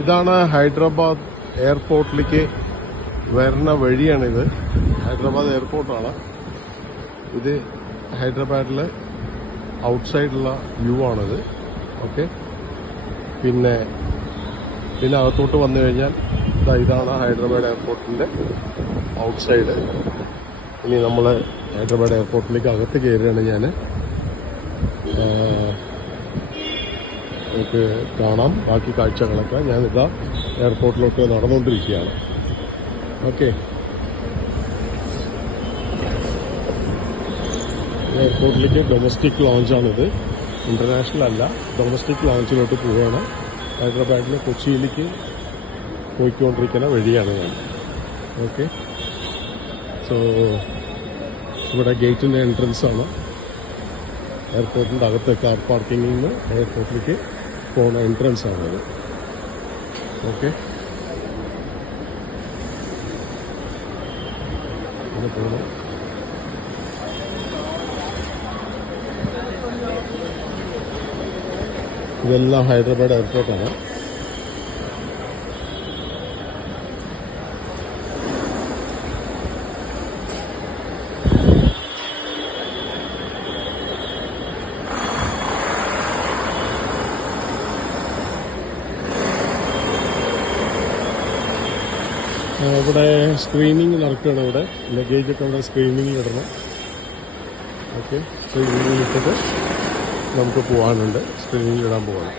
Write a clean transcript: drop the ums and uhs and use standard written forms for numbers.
ഇതാണ് ഹൈദരാബാദ് എയർപോർട്ടിലേക്ക് വരുന്ന വഴിയാണിത്. ഹൈദരാബാദ് എയർപോർട്ടാണ് ഇത്. ഹൈദരാബാദിലെ ഔട്ട്സൈഡുള്ള വ്യൂ ആണിത്. ഓക്കെ, പിന്നെ അകത്തോട്ട് വന്നു കഴിഞ്ഞാൽ ഇതാണ് ഹൈദരാബാദ് എയർപോർട്ടിൻ്റെ ഔട്ട്സൈഡ്. ഇനി നമ്മൾ ഹൈദരാബാദ് എയർപോർട്ടിലേക്ക് അകത്ത് കയറുകയാണ്. ഞാൻ നമുക്ക് കാണാം ബാക്കി കാഴ്ചകളൊക്കെ. ഞാനിതാ എയർപോർട്ടിലോട്ട് നടന്നുകൊണ്ടിരിക്കുകയാണ്. ഓക്കെ, എയർപോർട്ടിലേക്ക് ഡൊമസ്റ്റിക് ലോഞ്ചാണിത്, ഇൻ്റർനാഷണൽ അല്ല. ഡൊമസ്റ്റിക് ലോഞ്ചിലോട്ട് പോവുകയാണ്. ഹൈദരാബാദിലെ കൊച്ചിയിലേക്ക് പോയിക്കൊണ്ടിരിക്കുന്ന വഴിയാണ് ഞാൻ. ഓക്കെ, സോ ഇവിടെ ഗേറ്റിൻ്റെ എൻട്രൻസ് ആണ്. എയർപോർട്ടിൻ്റെ അകത്തെ കാർ പാർക്കിങ്ങിൽ നിന്ന് എയർപോർട്ടിലേക്ക് പോകുന്ന എൻട്രൻസ് ആണത്. ഓക്കെ, അങ്ങനെ പോകണം. ഇതെല്ലാം ഹൈദരാബാദ് എയർപോർട്ടാണ്. ഇവിടെ സ്ക്രീനിങ് നടക്കുകയാണ്. ഇവിടെ ലഗേജൊക്കെ ഇവിടെ സ്ക്രീനിങ് ഇടണം. ഓക്കെ, സ്ക്രീനിങ് ഇട്ടിട്ട് നമുക്ക് പോകാനുണ്ട്. സ്ക്രീനിങ് ഇടാൻ പോകണം.